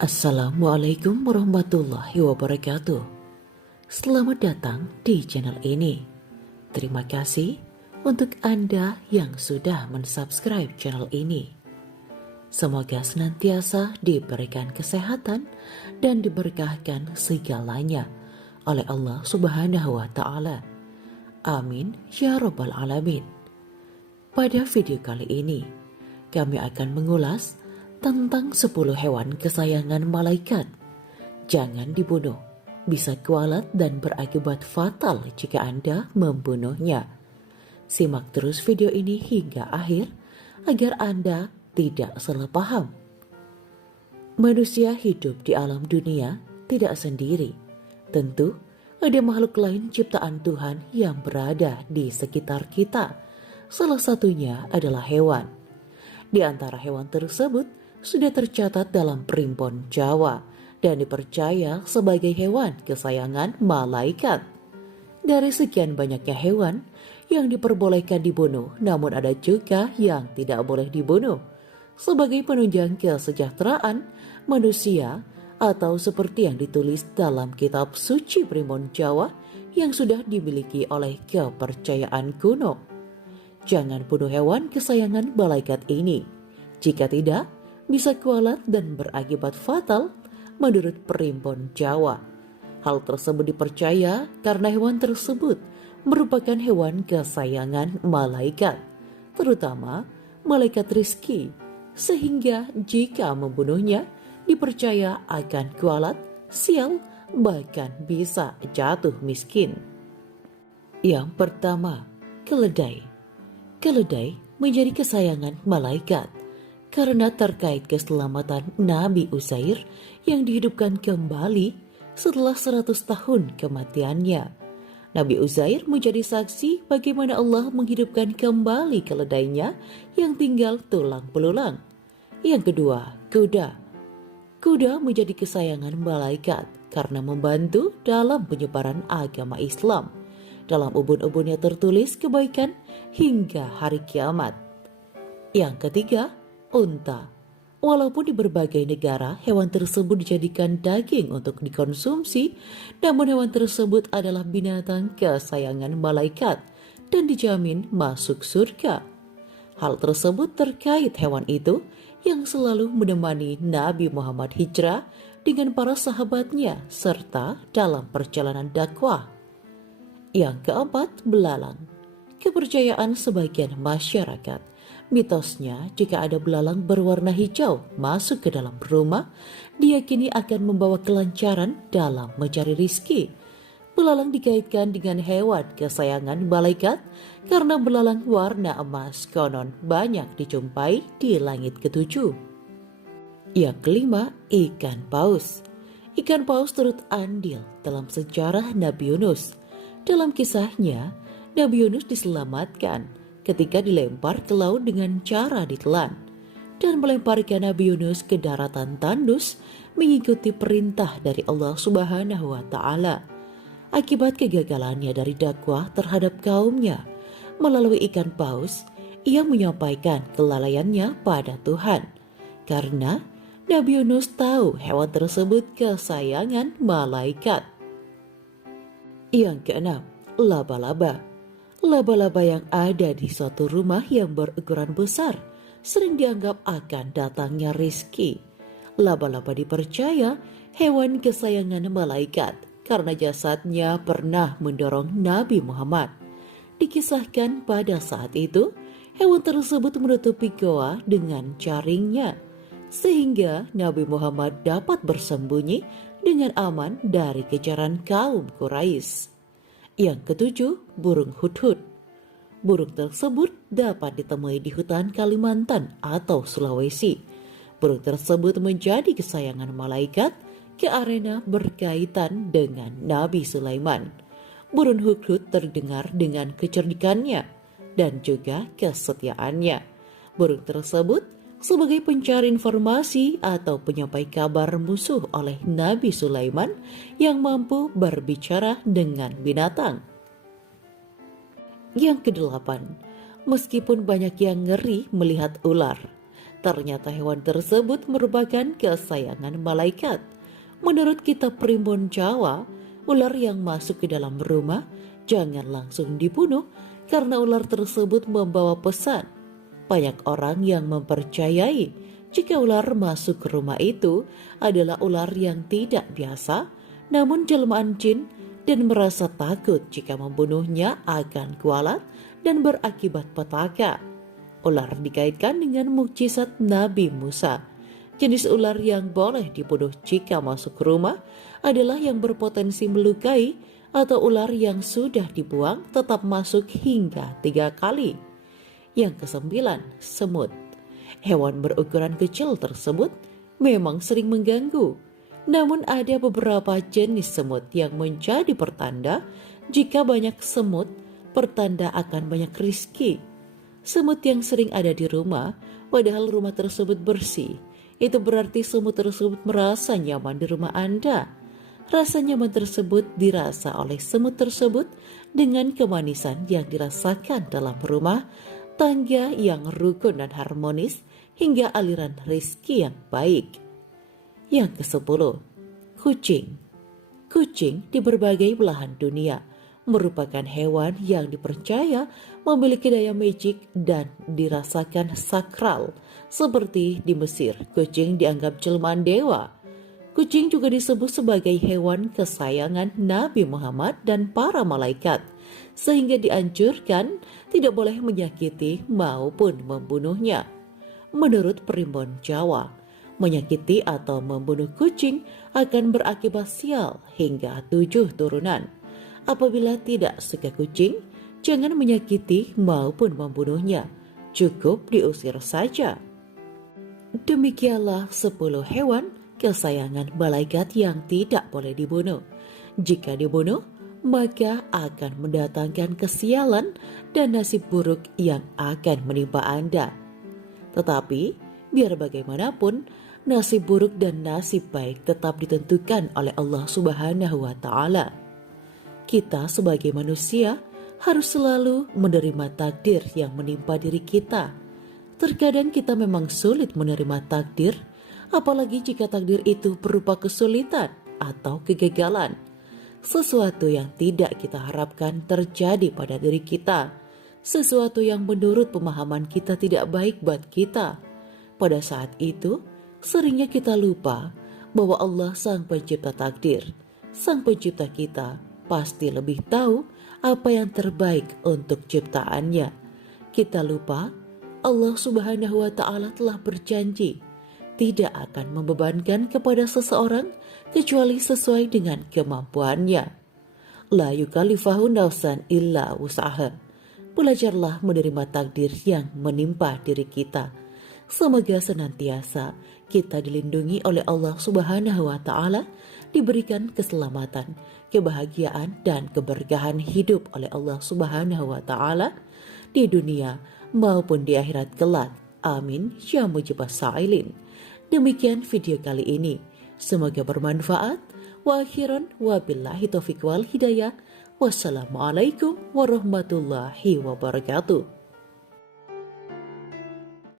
Assalamualaikum warahmatullahi wabarakatuh. Selamat datang di channel ini. Terima kasih untuk Anda yang sudah mensubscribe channel ini. Semoga senantiasa diberikan kesehatan dan diberkahkan segalanya oleh Allah Subhanahu wa Ta'ala. Amin ya Rabbal 'Alamin. Pada video kali ini, kami akan mengulas tentang 10 hewan kesayangan malaikat. Jangan dibunuh, bisa kualat dan berakibat fatal jika Anda membunuhnya. Simak terus video ini hingga akhir agar Anda tidak salah paham. Manusia hidup di alam dunia tidak sendiri. Tentu ada makhluk lain ciptaan Tuhan yang berada di sekitar kita. Salah satunya adalah hewan. Di antara hewan tersebut sudah tercatat dalam Primbon Jawa dan dipercaya sebagai hewan kesayangan malaikat. Dari sekian banyaknya hewan yang diperbolehkan dibunuh, namun ada juga yang tidak boleh dibunuh sebagai penunjang kesejahteraan manusia, atau seperti yang ditulis dalam kitab suci Primbon Jawa yang sudah dimiliki oleh kepercayaan kuno. Jangan bunuh hewan kesayangan malaikat ini. Jika tidak, bisa kualat dan berakibat fatal menurut Primbon Jawa. Hal tersebut dipercaya karena hewan tersebut merupakan hewan kesayangan malaikat, terutama malaikat rizki, sehingga jika membunuhnya dipercaya akan kualat, sial, bahkan bisa jatuh miskin. Yang pertama, keledai. Keledai menjadi kesayangan malaikat karena terkait keselamatan Nabi Uzair yang dihidupkan kembali setelah 100 tahun kematiannya. Nabi Uzair menjadi saksi bagaimana Allah menghidupkan kembali keledainya yang tinggal tulang belulang. Yang kedua, kuda. Kuda menjadi kesayangan malaikat karena membantu dalam penyebaran agama Islam. Dalam ubun-ubunnya tertulis kebaikan hingga hari kiamat. Yang ketiga, unta. Walaupun di berbagai negara hewan tersebut dijadikan daging untuk dikonsumsi, namun hewan tersebut adalah binatang kesayangan malaikat dan dijamin masuk surga. Hal tersebut terkait hewan itu yang selalu menemani Nabi Muhammad hijrah dengan para sahabatnya serta dalam perjalanan dakwah. Yang keempat, belalang. Kepercayaan sebagian masyarakat, mitosnya jika ada belalang berwarna hijau masuk ke dalam rumah, diyakini akan membawa kelancaran dalam mencari rizki. Belalang dikaitkan dengan hewan kesayangan malaikat karena belalang warna emas konon banyak dijumpai di langit ketujuh. Yang kelima, ikan paus. Ikan paus turut andil dalam sejarah Nabi Yunus. Dalam kisahnya, Nabi Yunus diselamatkan ketika dilempar ke laut dengan cara ditelan dan melemparkan Nabi Yunus ke daratan tandus mengikuti perintah dari Allah Subhanahu wa Ta'ala. Akibat kegagalannya dari dakwah terhadap kaumnya melalui ikan paus, ia menyampaikan kelalaiannya pada Tuhan karena Nabi Yunus tahu hewan tersebut kesayangan malaikat. Yang keenam, laba-laba. Laba-laba yang ada di suatu rumah yang berukuran besar sering dianggap akan datangnya rizki. Laba-laba dipercaya hewan kesayangan malaikat karena jasadnya pernah mendorong Nabi Muhammad. Dikisahkan pada saat itu, hewan tersebut menutupi goa dengan jaringnya, sehingga Nabi Muhammad dapat bersembunyi dengan aman dari kejaran kaum Quraisy. Yang ketujuh, burung hudhud. Burung tersebut dapat ditemui di hutan Kalimantan atau Sulawesi. Burung tersebut menjadi kesayangan malaikat ke arena berkaitan dengan Nabi Sulaiman. Burung hudhud terdengar dengan kecerdikannya dan juga kesetiaannya. Burung tersebut sebagai pencari informasi atau penyampai kabar musuh oleh Nabi Sulaiman yang mampu berbicara dengan binatang. Yang kedelapan, meskipun banyak yang ngeri melihat ular, Ternyata hewan tersebut merupakan kesayangan malaikat. Menurut kitab Primbon Jawa, ular yang masuk ke dalam rumah jangan langsung dibunuh karena ular tersebut membawa pesan. Banyak orang yang mempercayai jika ular masuk ke rumah itu adalah ular yang tidak biasa, namun jelmaan jin, dan merasa takut jika membunuhnya akan kualat dan berakibat petaka. Ular dikaitkan dengan mukjizat Nabi Musa. Jenis ular yang boleh dibunuh jika masuk ke rumah adalah yang berpotensi melukai atau ular yang sudah dibuang tetap masuk hingga 3 kali. Yang kesembilan, semut. Hewan berukuran kecil tersebut memang sering mengganggu. Namun ada beberapa jenis semut yang menjadi pertanda. Jika banyak semut, pertanda akan banyak rizki. Semut yang sering ada di rumah, padahal rumah tersebut bersih, itu berarti semut tersebut merasa nyaman di rumah Anda. Rasa nyaman tersebut dirasa oleh semut tersebut dengan kemanisan yang dirasakan dalam rumah, tangga yang rukun dan harmonis, hingga aliran rezeki yang baik. Yang ke-10, kucing. Kucing di berbagai belahan dunia merupakan hewan yang dipercaya memiliki daya magic dan dirasakan sakral. Seperti di Mesir, kucing dianggap jelmaan dewa. Kucing juga disebut sebagai hewan kesayangan Nabi Muhammad dan para malaikat, sehingga dianjurkan tidak boleh menyakiti maupun membunuhnya. Menurut Primbon Jawa, menyakiti atau membunuh kucing akan berakibat sial hingga 7 turunan. Apabila tidak suka kucing, jangan menyakiti maupun membunuhnya, cukup diusir saja. Demikianlah 10 hewan kesayangan malaikat yang tidak boleh dibunuh. Jika dibunuh, maka akan mendatangkan kesialan dan nasib buruk yang akan menimpa Anda. Tetapi, biar bagaimanapun, nasib buruk dan nasib baik tetap ditentukan oleh Allah Subhanahu wa Ta'ala. Kita sebagai manusia harus selalu menerima takdir yang menimpa diri kita. Terkadang kita memang sulit menerima takdir, apalagi jika takdir itu berupa kesulitan atau kegagalan. Sesuatu yang tidak kita harapkan terjadi pada diri kita. Sesuatu yang menurut pemahaman kita tidak baik buat kita. Pada saat itu, seringnya kita lupa bahwa Allah Sang Pencipta takdir, Sang Pencipta kita, pasti lebih tahu apa yang terbaik untuk ciptaannya. Kita lupa Allah Subhanahu wa Ta'ala telah berjanji tidak akan membebankan kepada seseorang kecuali sesuai dengan kemampuannya. La yukallifahu nafsan illa wus'aha. Belajarlah menerima takdir yang menimpa diri kita. Semoga senantiasa kita dilindungi oleh Allah Subhanahu wa Ta'ala, diberikan keselamatan, kebahagiaan, dan keberkahan hidup oleh Allah Subhanahu wa Ta'ala di dunia maupun di akhirat kelak. Amin ya mujibas sa'ilin. Demikian video kali ini. Semoga bermanfaat. Wa akhiran wabillahi taufiq wal hidayah. Wassalamualaikum warahmatullahi wabarakatuh.